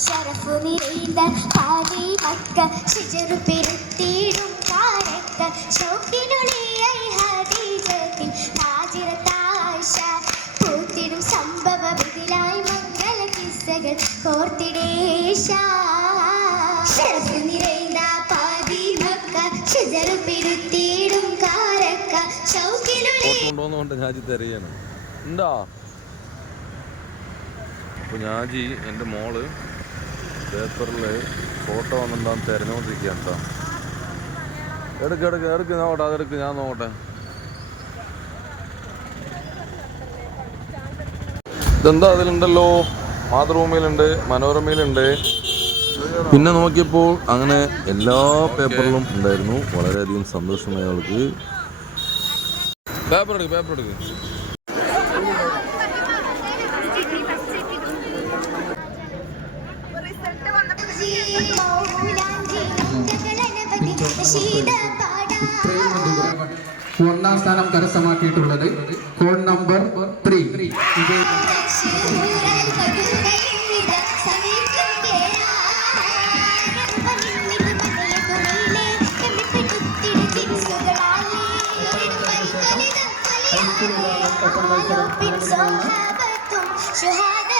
ശരഫു നിറൈത പാതി മക്ക ഷിജറു പെരുത്തിടും കാരക്ക ഷൗക്കിനുള്ളിയായി ഹദീജത്തിൽ ഹാജിറത്തായിഷ പൂത്തിടും സംഭവ ബിദിലായി മംഗള കിസ്സകൾ കോർത്തിടേശ ശരഫു നിറൈത പാതി മക്ക ഷിജറു പെരുത്തിടും കാരക്ക ഷൗക്കിനുള്ളിയായി ഉണ്ടോ? അപ്പോൾ ഞാജി എൻ്റെ മോള് പേപ്പറിൽ ഫോട്ടോ വന്നിട്ടുണ്ടാകും തിരഞ്ഞുകൊണ്ടിരിക്കുകയാണ് കേട്ടോ. എടുക്ക് നോക്കട്ടെ, അതെടുക്ക്, ഞാൻ നോക്കട്ടെ. ഇതെന്താ അതിലുണ്ടല്ലോ, മാതൃഭൂമിയിലുണ്ട്, മനോരമയിലുണ്ട്. പിന്നെ നോക്കിയപ്പോൾ അങ്ങനെ എല്ലാ പേപ്പറിലും ഉണ്ടായിരുന്നു. വളരെയധികം സന്തോഷമായി അവൾക്ക്. പേപ്പർ എടുക്ക്. ഒന്നാം സ്ഥാനം കരസ്ഥമാക്കിയിട്ടുള്ളത് കോഡ് നമ്പർ 3. شهادة